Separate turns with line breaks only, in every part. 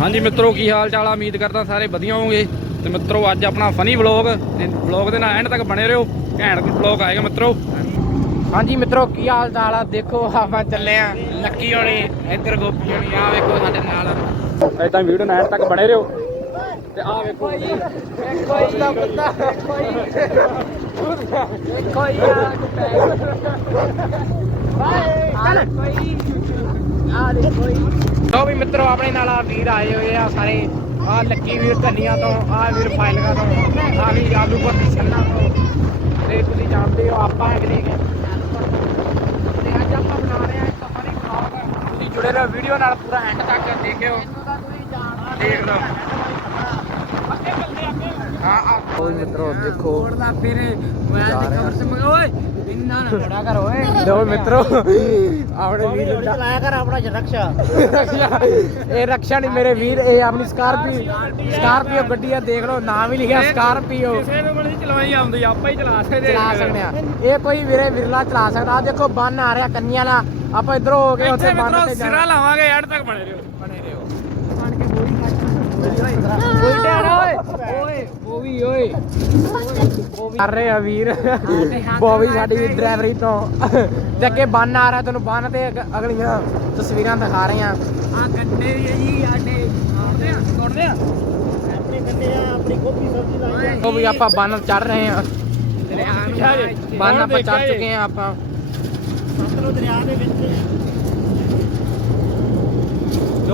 ਹਾਂਜੀ ਮਿੱਤਰੋ, ਕੀ ਹਾਲ ਚਾਲ ਆ? ਉਮੀਦ ਕਰਦਾ ਸਾਰੇ ਵਧੀਆ ਹੋਵੋਗੇ। ਤੇ ਮਿੱਤਰੋ, ਅੱਜ ਆਪਣਾ ਫਨੀ ਵਲੌਗ ਤੇ ਵਲੌਗ ਦੇ ਨਾਲ ਐਂਡ ਤੱਕ ਬਣੇ ਰਹੋ। ਘੈਂਟ ਵਲੌਗ ਆਏਗਾ ਮਿੱਤਰੋ।
ਹਾਂਜੀ ਮਿੱਤਰੋ, ਕੀ ਹਾਲ ਚਾਲ ਆ? ਦੇਖੋ, ਆਪਾਂ ਚੱਲੇ ਆ ਲੱਕੀ ਹੋਣੀ ਇੱਧਰ ਗੋਪੀ ਹੋਣੀ ਆ ਵੇਖੋ ਸਾਡੇ ਨਾਲ।
ਐਦਾਂ ਵੀਡੀਓ ਨਾਲ ਐਂਡ ਤੱਕ ਬਣੇ ਰਹੋ। ਤੇ ਆ ਵੇਖੋ।
ਕੋਈ ਦਾ ਬੰਦਾ ਕੋਈ ਕੋਈ ਆ ਬਾਏ। ਕੋਈ ਆ ਦੇ ਕੋਈ ਲੋ ਵੀ ਮਿੱਤਰੋ ਆਪਣੇ ਨਾਲ ਆ ਵੀਰ ਆਏ ਹੋਏ ਆ ਸਾਰੇ ਆ ਲੱਕੀ ਵੀਰ ਧੰਨੀਆਂ ਤੋਂ ਆ ਵੀਰ ਫਾਈਲਗਾ ਤੋਂ ਆ ਵੀ ਆਲੂ ਭੱਤੀ ਛੰਨਾ ਤੋਂ। ਤੇ ਤੁਸੀਂ ਜਾਣਦੇ ਹੋ ਆਪਾਂ ਅਗਲੀ ਗਏ ਤੇ ਅੱਜ ਆਪਾਂ ਬਣਾ ਰਹੇ ਆ ਇੱਕ ਫਨੀ ਵਲੌਗ ਤੁਸੀਂ ਜੁੜੇ ਰਹੋ ਵੀਡੀਓ ਨਾਲ ਪੂਰਾ ਐਂਡ ਤੱਕ ਦੇਖਿਓ। ਦੇਖ ਲਓ। ਹਾਂ ਆ ਕੋਈ ਮਿੱਤਰੋ ਦੇਖੋ।
ਦਾ ਫਿਰ। ਮੈਂ ਤੇ ਕਵਰ ਸੇ ਓਏ ਇੰਨਾ ਨਾ ਬੜਾ ਕਰ ਓਏ।
ਲੋ ਮਿੱਤਰੋ ਆਪਣੇ ਵੀਰ ਨੂੰ
ਚਲਾਇਆ ਕਰ ਆਪਣਾ ਰਕਸ਼ਾ।
ਰਕਸ਼ਾ ਇਹ ਰਕਸ਼ਾ ਨਹੀਂ ਮੇਰੇ ਵੀਰ ਇਹ ਆਪਣੀ ਸਕਾਰਪੀ ਸਕਾਰਪੀਓ ਗੱਡੀ ਆ ਦੇਖ ਲਓ ਨਾਮ ਹੀ ਲਿਖਿਆ ਸਕਾਰਪੀਓ।
ਕਿਸੇ ਨੂੰ ਬਣੀ ਚਲਾਈ ਆਉਂਦੀ ਆਪਾਂ ਹੀ ਚਲਾ ਸਕਦੇ
ਚਲਾ ਸਕਦੇ ਆ ਇਹ ਕੋਈ ਵੀਰੇ ਵਿਰਲਾ ਚਲਾ ਸਕਦਾ। ਆ ਦੇਖੋ ਬੰਨ ਆ ਰਿਹਾ ਕੰਨੀਆਂ ਵਾਲਾ। ਆਪਾਂ ਇਧਰੋਂ ਹੋ ਕੇ ਉੱਥੇ ਬੰਨ ਤੇ
ਸਿਰਾ
ਜਾਣਾ
ਲਾਵਾਂਗੇ ਐਂਡ ਤੱਕ ਬਣੇ ਰਹੋ।
ਬਣੇ ਰਹੋ
ਕੋਈ ਡਰ ਓਏ। ਓਏ ਉਹ ਵੀ ਓਏ।
ਕਰ ਰਹੇ ਆ ਵੀਰ। ਬੋਵੀ ਸਾਡੀ ਡਰਾਈਵਰੀ ਤੋਂ। ਤੇ ਅੱਗੇ ਬੰਨ ਆ ਰਿਹਾ ਤੈਨੂੰ ਬੰਨ ਤੇ ਅਗ- ਅਗਲੀਆਂ ਤਸਵੀਰਾਂ ਦਿਖਾ ਰਹੇ ਆ।
ਆ ਗੰਡੇ ਵੀ ਆ ਜੀ ਸਾਡੇ ਤੋੜਦੇ ਆ ਤੋੜਦੇ ਆ। ਆਪਣੇ ਗੰਡੇ ਆ ਆਪਣੀ ਗੋਭੀ ਸਬਜ਼ੀ ਲਾਈ
ਉਹ ਵੀ ਆਪਾਂ ਬੰਨ ਚੜ ਰਹੇ ਆ।
ਦਰਿਆ ਨੂੰ
ਬੰਨ ਆਪਾਂ ਚੜ ਚੁੱਕੇ ਆ ਆਪਾਂ।
ਸਤਲੁਜ ਦਰਿਆ ਦੇ ਵਿੱਚ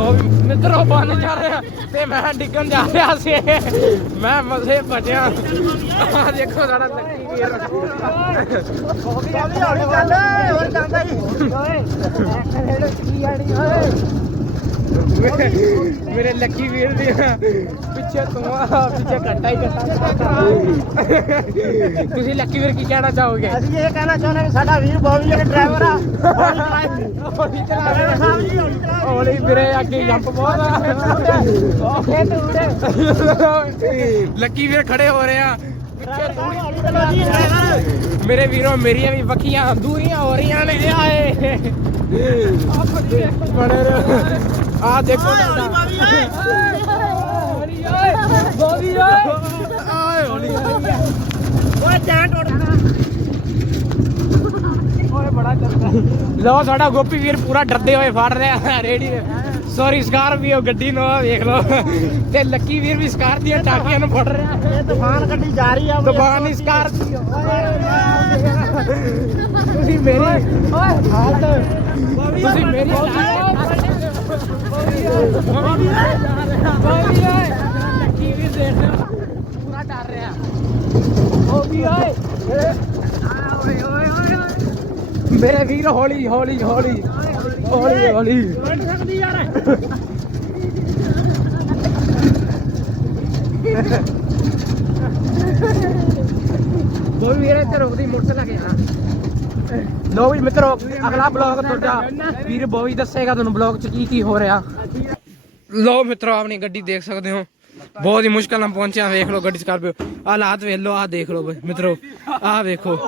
ਜੋ ਵੀ ਮਿੱਤਰੋ ਬੰਨ ਜਾ ਰਿਹਾ ਤੇ ਮੈਂ ਡਿੱਗਣ ਜਾ ਰਿਹਾ ਸੀ। ਮੈਂ ਮਸੇ ਬਚਿਆ ਆ ਦੇਖੋ ਸਾਡਾ ਲੱਕੀ ਵੀਰ
ਹੌਲੀ ਹੌਲੀ ਚੱਲ ਹੋਰ ਜਾਂਦਾ ਹੀ। ਓਏ ਕੀ ਆੜੀ ਓਏ।
ਮੇਰੇ ਲੱਕੀ ਵੀਰ ਦੀ ਪਿੱਛੇ ਤੂੰ ਆ ਪਿੱਛੇ ਘੰਟਾ ਹੀ ਘੰਟਾ ਤੁਸੀਂ ਲੱਕੀ ਵੀਰ ਕੀ ਕਹਿਣਾ ਚਾਹੋਗੇ
ਅਸੀਂ ਇਹ ਕਹਿਣਾ ਚਾਹੁੰਦੇ ਕਿ ਸਾਡਾ ਵੀਰ ਬੋਵੀ ਜਿਹੜਾ ਡਰਾਈਵਰ ਆ
ਹੌਲੀ ਚਲਾ ਰਿਹਾ
ਸਾਹਿਬ ਜੀ ਹੌਲੀ ਚਲਾ
ਹੌਲੀ ਵੀਰੇ ਅੱਗੇ ਜੰਪ ਬਹੁਤ ਆ
ਇਹ ਤੂੰ ਉੜੇ
ਲੱਕੀ ਵੀਰ ਖੜੇ ਹੋ ਰਹੇ ਆ ਪਿੱਛੇ ਤੂੰ
ਹੌਲੀ ਚਲਾ ਜੀ ਡਰਾਈਵਰ
ਮੇਰੇ ਵੀਰੋ ਮੇਰੀਆਂ ਵੀ ਵੱਖੀਆਂ ਦੂਰੀਆਂ ਹੋ ਰਹੀਆਂ ਨੇ ਆਏ ਬੜੇ ਰਹੋ ਆ ਦੇਖੋ
ਬੋਵੀ ਓਏ
ਆਏ। ਹੌਲੀ
ਓਏ ਜਾਨ ਟੁੱਟ
ਓਏ ਬੜਾ ਚੱਲਦਾ ਲਓ ਸਾਡਾ ਗੋਪੀ ਵੀਰ ਪੂਰਾ ਡਰਦੇ ਹੋਏ ਫੜ ਰਿਹਾ ਰੇੜੀ ਸੌਰੀ ਸਕਾਰਪੀਓ ਗੱਡੀ ਨੂੰ ਆਹ ਵੇਖ ਲਓ। ਤੇ ਲੱਕੀ ਵੀਰ ਵੀ ਸਕਾਰ ਦੀਆਂ ਟਾਕੀਆਂ ਨੂੰ ਫੜ ਰਿਹਾ
ਇਹ ਤੂਫਾਨ ਗੱਡੀ ਜਾ ਰਹੀ ਆ
ਦੁਕਾਨ ਨਹੀਂ ਸਕਾਰਪੀਓ ਤੁਸੀਂ ਮੇਰੀ ਓਏ ਹਾਲਤ ਤੁਸੀਂ ਮੇਰੀ ਮੇਰੇ ਵੀਰ ਹੌਲੀ ਹੌਲੀ ਹੌਲੀ। ਹੌਲੀ ਹੌਲੀ।
ਬਣ ਸਕਦੀ ਯਾਰ
ਕੋਈ ਵੀਰ ਇੱਥੇ ਰੁਕਦੀ ਮੋਟਰ ਲੱਗ ਜਾਣਾ ਲੋ ਵੀ ਮਿੱਤਰੋ, ਅਗਲਾ ਬਲੌਗ ਤੁਹਾਡਾ ਵੀਰ ਬੋਵੀ ਦੱਸੇਗਾ ਤੁਹਾਨੂੰ ਬਲੌਗ ਚ ਕੀ ਕੀ ਹੋ ਰਿਹਾ। ਲੋ ਮਿੱਤਰੋ, ਆਪਣੀ ਗੱਡੀ ਦੇਖ ਸਕਦੇ ਹੋ। ਬਹੁਤ ਹੀ ਮੁਸ਼ਕਲ ਨਾਲ ਪਹੁੰਚਿਆ, ਵੇਖ ਲਓ ਗੱਡੀ ਚ ਕਰ ਪਿਓ। ਹਾਲਾਤ ਵੇਖ ਲਓ, ਆਹ ਦੇਖ ਲਓ ਮਿੱਤਰੋ, ਆਹ ਵੇਖੋ।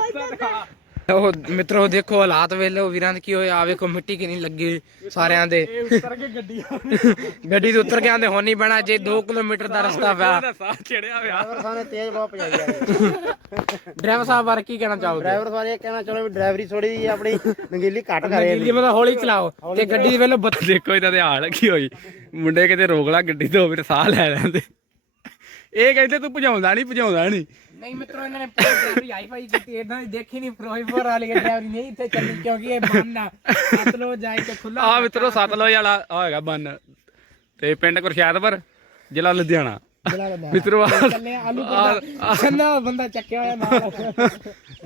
ਉਹ ਮਿੱਤਰੋ ਦੇਖੋ ਹਾਲਾਤ ਵੇਖ ਲਓ ਵੀਰਾਂ ਦੇ ਕੀ ਹੋਇਆ। ਆ ਵੇਖੋ ਮਿੱਟੀ ਕਿੰਨੀ ਲੱਗੀ ਸਾਰਿਆਂ ਦੇ। ਗੱਡੀ ਤੋਂ ਉਤਰ ਕੇ ਆਂਦੇ ਹੁਣ ਨਹੀਂ ਬਣਾ ਜੇ 2 ਕਿਲੋਮੀਟਰ ਦਾ ਰਸਤਾ ਪਿਆ।
ਸਾਹ ਚੜਿਆ ਹੋਇਆ।
ਸਾਨੇ ਤੇਜ਼ ਬਹੁਤ ਭਜਾਈ ਆ।
ਡਰਾਈਵਰ ਸਾਹਿਬ ਬਾਰੇ ਕੀ ਕਹਿਣਾ ਚਾਹੋਗੇ?
ਡਰਾਈਵਰ ਸਾਰੇ ਇਹ ਕਹਿਣਾ ਚਾਹੁੰਦੇ ਵੀ ਡਰਾਈਵਰੀ ਥੋੜੀ ਜਿਹੀ ਆਪਣੀ ਨੰਗੀਲੀ ਘੱਟ ਕਰੇ।
ਗੱਡੀ ਮਤਲਬ ਹੌਲੀ ਚਲਾਓ ਤੇ ਗੱਡੀ ਦੇ ਵੇਲੇ ਬੱਤ
ਦੇਖੋ ਇਹਦਾ ਤੇ ਹਾਲ ਕੀ ਹੋਈ। ਮੁੰਡੇ ਕਿਤੇ ਰੋਕ ਲਾ ਗੱਡੀ ਤੋਂ ਫਿਰ ਸਾਹ ਲੈ ਲੈਂਦੇ। ਇਹ ਕਹਿੰਦੇ ਤੂੰ ਭਜਾਉਂਦਾ ਨਹੀਂ ਭਜਾਉਂਦਾ ਨਹੀਂ
ਨਹੀਂ ਮਿੱਤਰੋ ਇਹਨਾਂ ਨੇ ਪੂਰੀ ਡਰਾਈਵਰੀ ਹਾਈਫਾਈ ਕੀਤੀ ਇਦਾਂ ਦੀ ਦੇਖੀ ਨਹੀਂ ਫਿਰੋਜ਼ਪੁਰ ਵਾਲੀ ਡਰਾਈਵਰੀ ਨਹੀਂ ਇੱਥੇ ਚੱਲੀ ਕਿਉਂਕਿ ਇਹ ਬੰਨ ਆ। ਸਤਲੋ ਜਾਈ ਤੇ ਖੁੱਲਾ
ਆ ਮਿੱਤਰੋ ਸਤਲੁਜ ਵਾਲਾ ਆ ਹੈਗਾ ਬੰਨ। ਤੇ ਪਿੰਡ ਗੁਰਸ਼ਿਆਦਪੁਰ ਜ਼ਿਲ੍ਹਾ ਲੁਧਿਆਣਾ। ਮਿੱਤਰੋ
ਬੰਦਾ ਚੱਕਿਆ ਹੋਇਆ ਨਾਲ।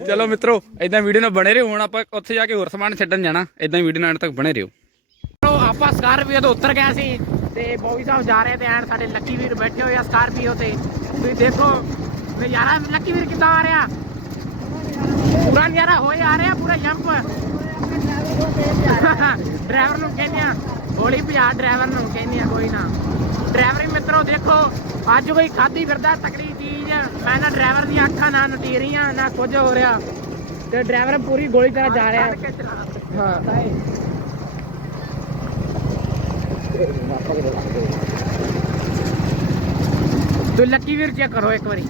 ਚਲੋ ਮਿੱਤਰੋ ਇਦਾਂ ਵੀਡੀਓ ਨਾਲ ਬਣੇ ਰਹੋ ਹੁਣ ਆਪਾਂ ਉੱਥੇ ਜਾ ਕੇ ਹੋਰ ਸਮਾਨ ਛੱਡਣ ਜਾਣਾ। ਇਦਾਂ ਵੀਡੀਓ ਨਾਲ ਤੱਕ ਬਣੇ ਰਹੋ।
ਆਪਾਂ ਸਕਾਰਪੀਓ ਤੋਂ ਉਤਰ ਗਏ ਸੀ। ਤੇ ਬੋਵੀ ਸਾਹਿਬ ਜਾ ਰਹੇ ਤੇ ਐਨ ਸਾਡੇ ਲੱਕੀ ਵੀਰ ਬੈਠੇ ਹੋਏ ਆ ਸਕਾਰਪੀਓ ਤੇ। ਤੁਸੀਂ ਦੇਖੋ ਨਜ਼ਾਰਾ ਲੱਕੀ ਵੀਰ ਕਿੱਦਾਂ ਆ ਰਿਹਾ? ਪੂਰਾ ਨਜ਼ਾਰਾ ਹੋਏ ਆ ਰਿਹਾ ਪੂਰਾ ਜੰਪ। ਡਰਾਈਵਰ ਨੂੰ ਕਹਿੰਦੇ ਆ ਹੌਲੀ ਭਜਾ ਡਰਾਈਵਰ ਨੂੰ ਕਹਿੰਦੇ ਆ ਕੋਈ ਨਾ। ਡਰਾਈਵਰ ਮਿੱਤਰੋ ਦੇਖੋ ਅੱਜ ਕੋਈ ਖਾਦੀ ਫਿਰਦਾ ਤਕੜੀ ਚੀਜ਼। ਮੈਂ ਨਾ ਡਰਾਈਵਰ ਦੀਆਂ ਅੱਖਾਂ ਨਾ ਨਟੀ ਰਹੀਆਂ ਨਾ ਕੁਝ ਹੋ ਰਿਹਾ। ਤੇ ਡਰਾਈਵਰ ਪੂਰੀ ਗੋਲੀ ਤਰ੍ਹਾਂ ਜਾ ਰਿਹਾ। ਹਾਂ। ਤੋ ਲੱਕੀ ਵੀਰ ਚੈੱਕ ਕਰੋ ਇੱਕ ਵਾਰੀ।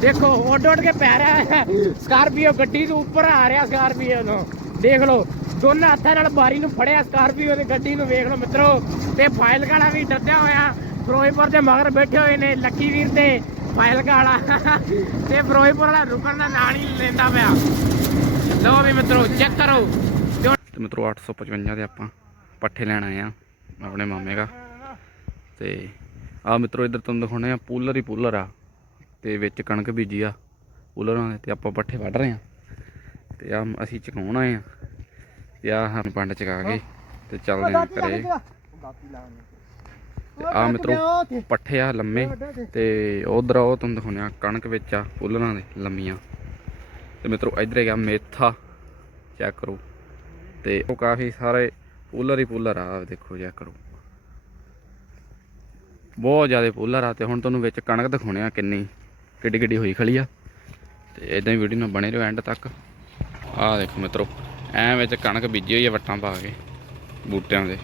ਦੇਖੋ, ਉੱਡ ਉੱਡ ਕੇ ਪੈ ਰਿਹਾ ਹੈ। ਸਕਾਰਪੀਓ ਗੱਡੀ ਤੋਂ ਉੱਪਰ ਆ ਰਿਹਾ ਸਕਾਰਪੀਓ ਤੋਂ ਦੇਖ ਲਓ, ਦੋਨਾਂ ਹੱਥਾਂ ਨਾਲ ਬਾਰੀ ਨੂੰ ਫੜਿਆ ਸਕਾਰਪੀਓ ਦੀ ਗੱਡੀ ਨੂੰ, ਵੇਖ ਲਓ ਮਿੱਤਰੋ। ਤੇ ਫਾਈਲ ਕਾਲਾ ਵੀ ਡੱਦਿਆ ਹੋਇਆ ਫਿਰੋਜ਼ਪੁਰ ਦੇ ਮਗਰ ਬੈਠੇ ਹੋਏ ਨੇ ਲੱਕੀ ਵੀਰ ਤੇ ਫਾਇਲ ਕਾਲਾ ਤੇ ਫਿਰੋਜ਼ਪੁਰ ਵਾਲਾ ਰੁਕਣ ਦਾ ਨਾਂ ਨਹੀਂ ਲੈਂਦਾ ਪਿਆ। ਲਓ ਵੀ ਮਿੱਤਰੋ, ਚੈੱਕ ਕਰੋ। ਜੋ
ਤੇ ਮਿੱਤਰੋ 855 ਦੇ ਆਪਾਂ ਪੱਠੇ ਲੈਣ ਆਏ ਆ। ਆਪਣੇ ਮਾਮੇ ਦਾ। ਤੇ ਆ ਮਿੱਤਰੋ ਇੱਧਰ ਤੁਹਾਨੂੰ ਦਿਖਾਉਣੇ ਆ ਪੂਲਰ ਹੀ ਪੂਲਰ ਆ। ਤੇ ਵਿੱਚ ਕਣਕ ਬੀਜੀ ਆ ਪੂਲਰਾਂ ਦੇ ਤੇ ਆਪਾਂ ਪੱਠੇ ਵੱਢ ਰਹੇ ਆ। ਤੇ ਆ ਅਸੀਂ ਚਕਾਉਣ ਆਏ ਆ। ਤੇ ਆ ਹਾਂ ਪੰਡ ਚਕਾ ਕੇ ਤੇ ਚੱਲਦੇ ਆ ਘਰੇ। ਤੇ ਆ ਮਿੱਤਰੋ ਪੱਠੇ ਆ ਲੰਮੇ। ਤੇ ਉਧਰ ਉਹ ਤੁਹਾਨੂੰ ਦਿਖਾਉਣੇ ਆ ਕਣਕ ਵਿੱਚ ਆ ਪੂਲਰਾਂ ਦੇ ਲੰਮੀਆਂ। ਤੇ ਮਿੱਤਰੋ ਇੱਧਰ ਹੈਗਾ ਮੇਥਾ। ਚੈੱਕ ਕਰੋ। ਤੇ ਉਹ ਕਾਫੀ ਸਾਰੇ ਪੂਲਰ ਹੀ ਪੂਲਰ ਆ, ਦੇਖੋ ਚੈੱਕ ਕਰੋ। ਬਹੁਤ ਜ਼ਿਆਦਾ ਪੂਲਰ ਆ ਤੇ ਹੁਣ ਤੁਹਾਨੂੰ ਵਿੱਚ ਕਣਕ ਦਿਖਾਉਣੇ ਆ ਕਿੰਨੀ, ਕਿੱਡੀ ਕਿੱਡੀ ਹੋਈ ਖਲੀ ਆ। ਤੇ ਇਦਾਂ ਹੀ ਵੀਡੀਓ ਨਾਲ ਬਣੇ ਰਹੋ ਐਂਡ ਤੱਕ। ਆਹ ਦੇਖੋ ਮਿੱਤਰੋ, ਐਂ ਵਿੱਚ ਕਣਕ ਬੀਜੀ ਹੋਈ ਆ ਵੱਟਾਂ ਪਾ ਕੇ, ਬੂਟਿਆਂ ਦੇ।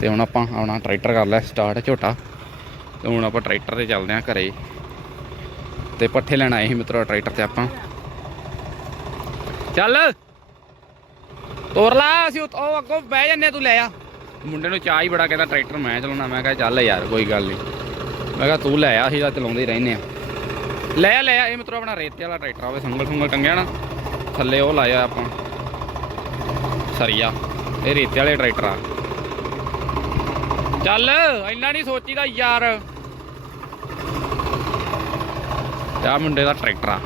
ਤੇ ਹੁਣ ਆਪਾਂ ਆਉਣਾ ਟਰੈਕਟਰ ਕਰ ਲਿਆ ਸਟਾਰਟ ਝੋਟਾ। ਤੇ ਹੁਣ ਆਪਾਂ ਟਰੈਕਟਰ ਤੇ ਚੱਲਦੇ ਆਂ ਘਰੇ। ਤੇ ਪੱਠੇ ਲੈਣ ਆਏ ਸੀ ਮਿੱਤਰੋ ਟਰੈਕਟਰ ਤੇ ਆਪਾਂ। ਚੱਲ! ਤੋਰ ਲਾ, ਅਸੀਂ ਉਹ ਅੱਗੋਂ ਬਹਿ ਜੰਨੇ ਤੂੰ ਲੈ ਆ। ਮੁੰਡੇ ਨੂੰ ਚਾਹ ਹੀ ਬੜਾ ਕਹਿੰਦਾ ਟਰੈਕਟਰ, ਮੈਂ ਚਲਾਉਣਾ, ਮੈਂ ਕਿਹਾ ਚੱਲ ਯਾਰ, ਕੋਈ ਗੱਲ ਨਹੀਂ ਮੈਂ ਕਿਹਾ ਤੂੰ ਲੈ ਆ, ਅਸੀਂ ਤਾਂ ਚਲਾਉਂਦੇ ਹੀ ਰਹਿੰਦੇ ਆ ਲੈ ਆ ਲੈ ਆ, ਇਹ ਮਿੱਤਰੋ ਆਪਣਾ ਰੇਤੇ ਵਾਲਾ ਟਰੈਕਟਰ ਆਵੇ ਸੰਗਲ ਸੰਗਲ ਟੰਗਿਆ ਨਾ, ਥੱਲੇ ਉਹ ਲਾਇਆ ਆਪਾਂ। ਸਰੀਆ, ਇਹ ਰੇਤੇ ਵਾਲੇ ਟਰੈਕਟਰ ਆ। ਚੱਲ, ਇੰਨਾ ਨਹੀਂ ਸੋਚੀਦਾ ਯਾਰ। ਆ ਮੁੰਡੇ ਦਾ ਟਰੈਕਟਰ ਆ।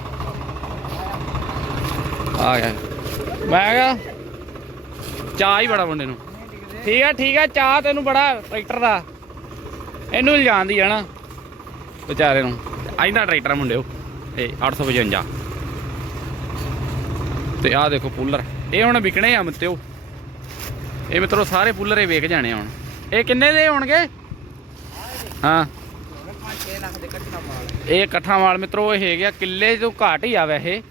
ਆ ਗਿਆ। ਮੈਂ ਕਿਹਾ ਚਾਹ ਹੀ ਬੜਾ ਮੁੰਡੇ ਨੂੰ। ਠੀਕ ਆ ਠੀਕ ਆ ਚਾਹ ਤੈਨੂੰ ਬੜਾ ਟਰੈਕਟਰ ਦਾ। ਇਹਨੂੰ ਲਿਜਾਂਦੀ ਆ ਨਾ ਵਿਚਾਰੇ ਨੂੰ। ਆਇੰਦਾ ਟਰੈਕਟਰ ਮੁੰਡਿਓ ਇਹ 855 ਤੇ ਆਹ ਦੇਖੋ ਪੂਲਰ ਇਹ ਹੁਣ ਵਿਕਣੇ ਆ ਮਿੱਤਿਓ। ਇਹ ਮਿੱਤਰੋ ਸਾਰੇ ਪੂਲਰ ਇਹ ਵੇਚ ਜਾਣੇ ਹੁਣ। ਇਹ ਕਿੰਨੇ ਦੇ ਹੋਣਗੇ? ਹਾਂ। ਇਹ ਇਕੱਠਾ ਮਾਲ ਮਿੱਤਰੋ ਇਹ ਹੈਗਾ ਕਿੱਲੇ ਤੋਂ ਘਾਟ ਹੀ ਆ ਵੈਸੇ।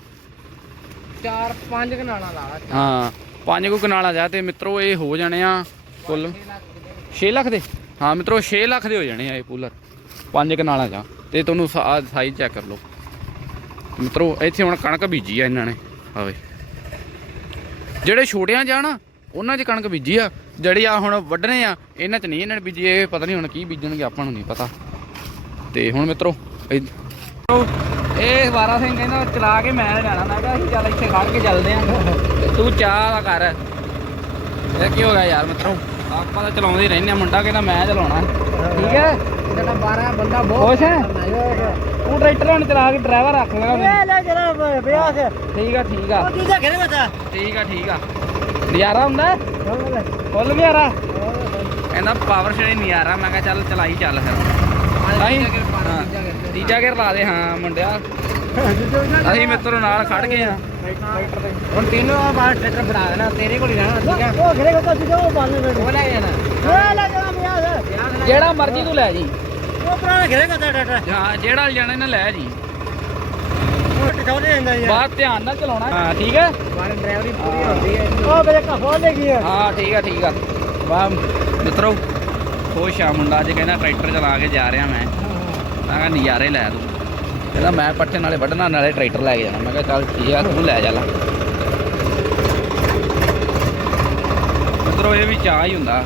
ਚਾਰ ਪੰਜ ਕਨਾਲਾਂ ਲਾ।
ਹਾਂ। ਪੰਜ ਕੁ ਕਨਾਲਾਂ ਜਾ ਤੇ ਮਿੱਤਰੋ ਇਹ ਹੋ ਜਾਣੇ ਆ ਕੁੱਲ 6 ਲੱਖ ਦੇ। ਹਾਂ ਮਿੱਤਰੋ 6 ਲੱਖ ਦੇ ਹੋ ਜਾਣੇ ਆ ਇਹ ਕੂਲਰ। ਪੰਜ ਕਨਾਲਾਂ ਜਾ। ਤੇ ਤੁਹਾਨੂੰ ਸਾਈਜ਼ ਚੈੱਕ ਕਰ ਲਓ। ਮਿੱਤਰੋ, ਇੱਥੇ ਹੁਣ ਕਣਕ ਬੀਜੀ ਆ ਇਹਨਾਂ ਨੇ। ਆਵੇ ਜਿਹੜੇ ਛੋਟਿਆਂ ਜਾ ਨਾ, ਉਹਨਾਂ 'ਚ ਕਣਕ ਬੀਜੀ ਆ। ਜਿਹੜੀ ਆ ਹੁਣ ਵੱਢਣੇ ਆ, ਇਹਨਾਂ 'ਚ ਨਹੀਂ ਇਹਨਾਂ ਨੇ ਬੀਜੀ। ਇਹ ਪਤਾ ਨਹੀਂ ਹੁਣ ਕੀ ਬੀਜਣਗੇ, ਆਪਾਂ ਨੂੰ ਨਹੀਂ ਪਤਾ। ਤੇ ਹੁਣ ਮਿੱਤਰੋ, ਇਹ ਇਹ ਵਾਰਾ ਸਿੰਘ ਕਹਿੰਦਾ, ਚਲਾ ਕੇ ਮੈਂ ਜਾਣਾ। ਮੈਂ ਕਿਹਾ ਅਸੀਂ ਚੱਲ ਇੱਥੇ ਖੜ ਕੇ ਚੱਲਦੇ ਆਂ। ਤੇ ਤੂੰ ਚਾਹ ਦਾ ਕਰ। ਇਹ ਕੀ ਹੋ ਗਿਆ ਯਾਰ ਮਿੱਤਰੋ? ਆਪਾਂ ਤਾਂ ਚਲਾਉਂਦੇ ਹੀ ਰਹਿੰਦੇ ਆ ਮੁੰਡਾ ਕਹਿੰਦਾ ਮੈਂ ਚਲਾਉਣਾ। ਠੀਕ ਹੈ?
ਜਿਹੜਾ 12 ਬੰਦਾ ਬਹੁਤ
ਖੁਸ਼ ਹੈ? ਤੂੰ ਟਰੈਕਟਰ ਹੁਣ ਚਲਾ ਕੇ ਡਰਾਈਵਰ ਰੱਖ ਲੈਣਾ
ਲੈ ਲੈ ਜਰਾ ਵਿਆਹ
ਠੀਕ ਆ ਠੀਕ ਆ।
ਉਹ ਕੀ ਦੇਖੇ ਬਤਾ
ਠੀਕ ਆ ਠੀਕ ਆ। ਨਜ਼ਾਰਾ ਹੁੰਦਾ? ਫੁੱਲ ਨਜ਼ਾਰਾ। ਕਹਿੰਦਾ ਪਾਵਰ ਸ਼ੇਰੀ ਨਜ਼ਾਰਾ ਮੈਂ ਕਿਹਾ ਚੱਲ ਚਲਾਈ ਚੱਲ ਫਿਰ। ਹਾਂ, ਤੀਜਾ ਗੇਰ ਲਾ ਦੇ ਹਾਂ ਮੁੰਡਿਆ। ਅਸੀਂ ਮਿੱਤਰੋਂ ਨਾਲ ਖੜ ਗਏ ਆ
ਹੁਣ ਤੈਨੂੰ ਆ ਬਾਹਰ ਟਰੈਕਟਰ ਫੜਾ ਦੇਣਾ ਤੇਰੇ ਕੋਲ ਹੀ ਰਹਿਣਾ ਠੀਕ ਹੈ
ਉਹ ਘਰੇ ਕੋ ਸੀ ਉਹ ਬਾਲ ਨੇ
ਉਹ ਲੈ ਜਾਣਾ।
ਲੈ ਲੈ ਜਰਾ ਵਿਆਹ ਸੇ
ਜਿਹੜਾ ਮਰਜ਼ੀ ਤੂੰ ਲੈ ਜੀ।
ਉਹ ਪੁਰਾਣਾ ਘਰੇ ਕੋ ਟਾਟਾ
ਹਾਂ ਜਿਹੜਾ ਜਾਣਾ ਇਹਨੇ ਲੈ ਜੀ।
ਉਹ
ਬਾਤ ਧਿਆਨ ਨਾਲ ਚਲਾਉਣਾ। ਹਾਂ ਠੀਕ ਹੈ
ਬਾਹਰ ਡਰਾਈਵਰੀ ਪੂਰੀ ਹੁੰਦੀ ਹੈ।
ਉਹ ਮੇਰੇ ਕਾ ਫੋਨ ਲੈ ਗਿਆ
ਹਾਂ ਠੀਕ ਆ ਠੀਕ ਆ। ਵਾਹ ਮਿੱਤਰੋ ਖੁਸ਼ ਆ ਮੁੰਡਾ। ਅੱਜ ਕਹਿੰਦਾ ਟਰੈਕਟਰ ਚਲਾ ਕੇ ਜਾ ਰਿਹਾ ਮੈਂ। ਮੈਂ ਕਿਹਾ ਨਜ਼ਾਰੇ ਲੈ ਤੂੰ। ਕਹਿੰਦਾ ਮੈਂ ਪੱਠੇ ਨਾਲੇ ਵੱਢਣਾ, ਨਾਲੇ ਟਰੈਕਟਰ ਲੈ ਕੇ ਜਾਣਾ। ਮੈਂ ਕਿਹਾ ਚੱਲ ਠੀਕ ਆ, ਤੂੰ ਲੈ ਜਾ ਲਾ। ਮਿੱਤਰੋ, ਇਹ ਵੀ ਚਾਹ ਹੀ ਹੁੰਦਾ।